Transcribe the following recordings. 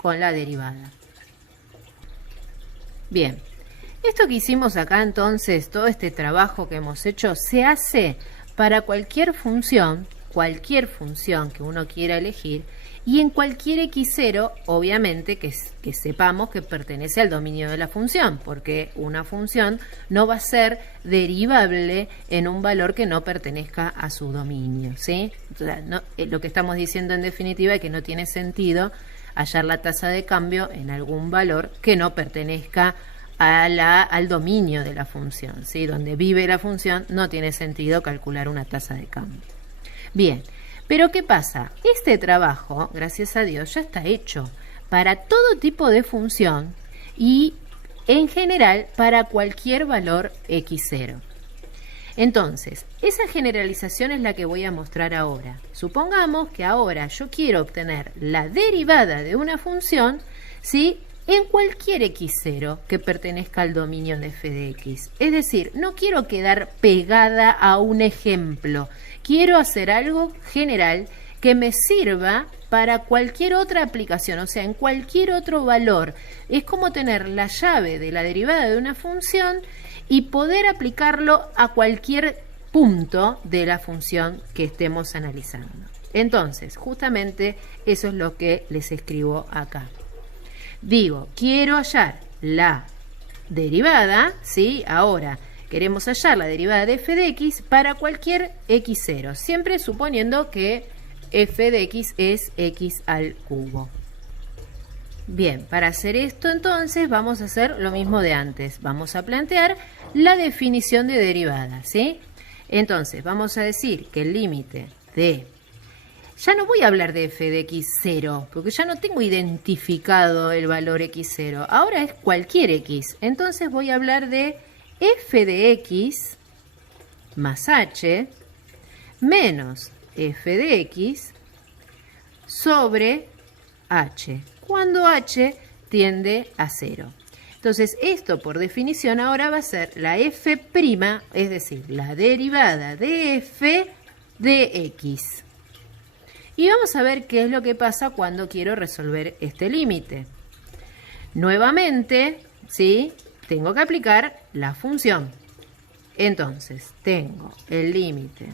con la derivada. Bien, esto que hicimos acá entonces, todo este trabajo que hemos hecho, se hace para cualquier función que uno quiera elegir, y en cualquier x0, obviamente que sepamos que pertenece al dominio de la función, porque una función no va a ser derivable en un valor que no pertenezca a su dominio, ¿sí? O sea, lo que estamos diciendo en definitiva es que no tiene sentido hallar la tasa de cambio en algún valor que no pertenezca al dominio de la función, ¿sí? Donde vive la función no tiene sentido calcular una tasa de cambio. Bien, pero ¿qué pasa? Este trabajo, gracias a Dios, ya está hecho para todo tipo de función y en general para cualquier valor x0. Entonces, esa generalización es la que voy a mostrar ahora. Supongamos que ahora yo quiero obtener la derivada de una función, ¿sí?, en cualquier x0 que pertenezca al dominio de f de x. Es decir, no quiero quedar pegada a un ejemplo. Quiero hacer algo general que me sirva para cualquier otra aplicación, o sea, en cualquier otro valor. Es como tener la llave de la derivada de una función y poder aplicarlo a cualquier punto de la función que estemos analizando. Entonces, justamente eso es lo que les escribo acá. Digo, quiero hallar la derivada, ¿sí? Ahora queremos hallar la derivada de f de x para cualquier x0, siempre suponiendo que f de x es x al cubo. Bien, para hacer esto entonces vamos a hacer lo mismo de antes. Vamos a plantear la definición de derivada, ¿sí? Entonces, vamos a decir que el límite de... Ya no voy a hablar de f de x0, porque ya no tengo identificado el valor x0. Ahora es cualquier x. Entonces voy a hablar de f de x más h menos f de x sobre h, cuando h tiende a 0. Entonces, esto por definición ahora va a ser la f', es decir, la derivada de f de x. Y vamos a ver qué es lo que pasa cuando quiero resolver este límite. Nuevamente, ¿sí?, tengo que aplicar la función. Entonces, tengo el límite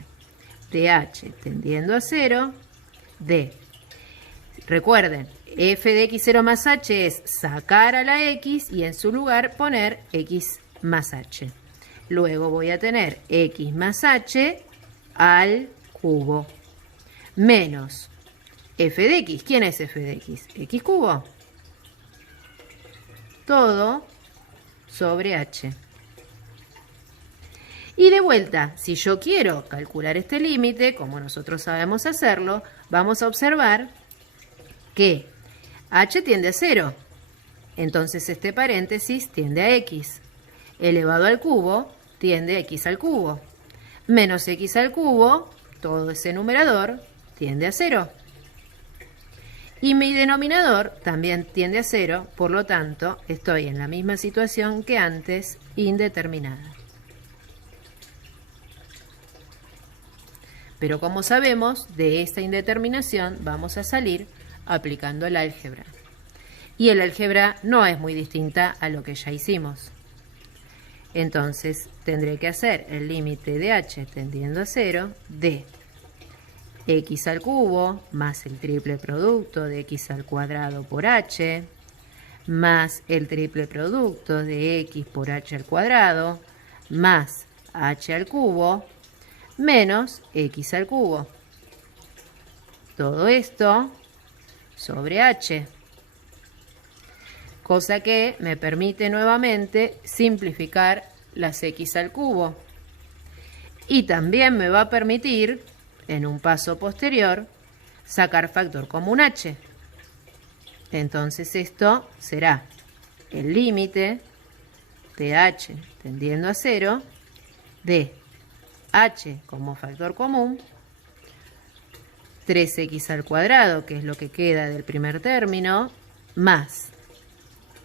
de h tendiendo a 0 de... Recuerden, f de x0 más h es sacar a la x y en su lugar poner x más h. Luego voy a tener x más h al cubo menos f de x. ¿Quién es f de x? X cubo. Todo sobre h. Y de vuelta, si yo quiero calcular este límite, como nosotros sabemos hacerlo, vamos a observar que h tiende a 0. Entonces este paréntesis tiende a x. Elevado al cubo tiende a x al cubo. Menos x al cubo, todo ese numerador, tiende a 0. Y mi denominador también tiende a 0, por lo tanto, estoy en la misma situación que antes, indeterminada. Pero como sabemos, de esta indeterminación vamos a salir aplicando el álgebra. Y el álgebra no es muy distinta a lo que ya hicimos. Entonces, tendré que hacer el límite de h tendiendo a 0 de x al cubo más el triple producto de x al cuadrado por h más el triple producto de x por h al cuadrado más h al cubo menos x al cubo. Todo esto sobre h, cosa que me permite nuevamente simplificar las x al cubo. Y también me va a permitir, en un paso posterior, sacar factor común h. Entonces esto será el límite de h tendiendo a 0 de h como factor común, 3x al cuadrado, que es lo que queda del primer término, más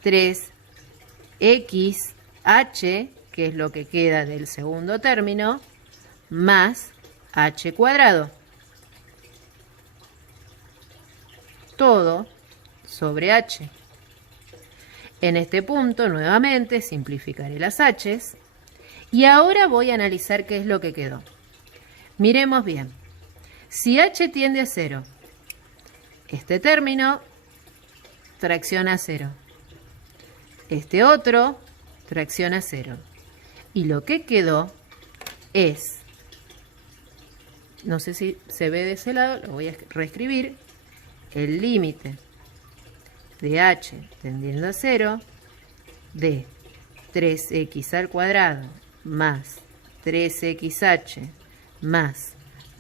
3xh, que es lo que queda del segundo término, más h cuadrado. Todo sobre h. En este punto, nuevamente, simplificaré las h's. Y ahora voy a analizar qué es lo que quedó. Miremos bien. Si h tiende a 0, este término tracciona a 0. Este otro tracciona a 0. Y lo que quedó es, no sé si se ve de ese lado, lo voy a reescribir, el límite de h tendiendo a 0 de 3x al cuadrado más 3xh más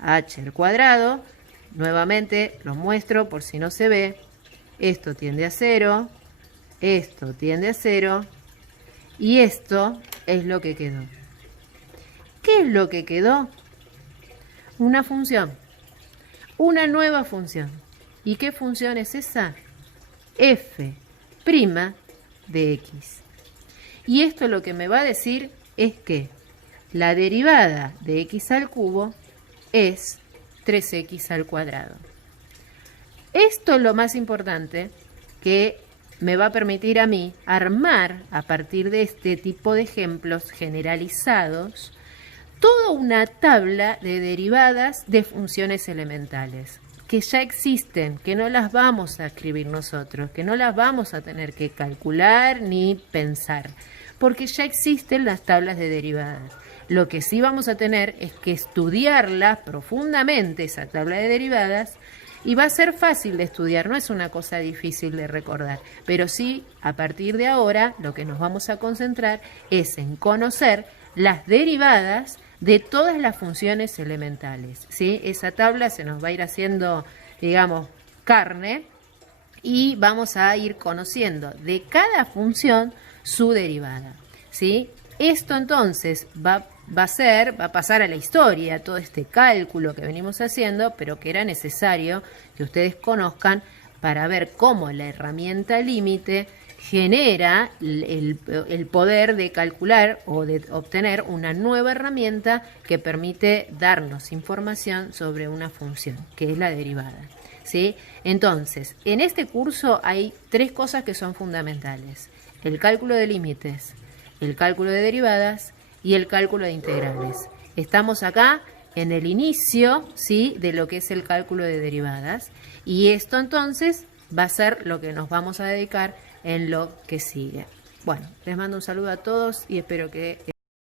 h al cuadrado. Nuevamente lo muestro por si no se ve. Esto tiende a 0, esto tiende a 0 y esto es lo que quedó. ¿Qué es lo que quedó? Una función, una nueva función. ¿Y qué función es esa? F' de x. Y esto lo que me va a decir es que la derivada de x al cubo es 3x al cuadrado. Esto es lo más importante que me va a permitir a mí armar, a partir de este tipo de ejemplos generalizados, toda una tabla de derivadas de funciones elementales que ya existen, que no las vamos a escribir nosotros, que no las vamos a tener que calcular ni pensar, porque ya existen las tablas de derivadas. Lo que sí vamos a tener es que estudiarla profundamente, esa tabla de derivadas, y va a ser fácil de estudiar, no es una cosa difícil de recordar, pero sí, a partir de ahora, lo que nos vamos a concentrar es en conocer las derivadas de todas las funciones elementales, ¿sí? Esa tabla se nos va a ir haciendo, digamos, carne, y vamos a ir conociendo de cada función su derivada, ¿sí? Esto entonces va a pasar a la historia, todo este cálculo que venimos haciendo, pero que era necesario que ustedes conozcan para ver cómo la herramienta límite genera el poder de calcular o de obtener una nueva herramienta que permite darnos información sobre una función, que es la derivada, ¿sí? Entonces, en este curso hay 3 cosas que son fundamentales: el cálculo de límites, el cálculo de derivadas y el cálculo de integrales. Estamos acá en el inicio, ¿sí?, de lo que es el cálculo de derivadas, y esto entonces va a ser lo que nos vamos a dedicar en lo que sigue. Bueno, les mando un saludo a todos y espero que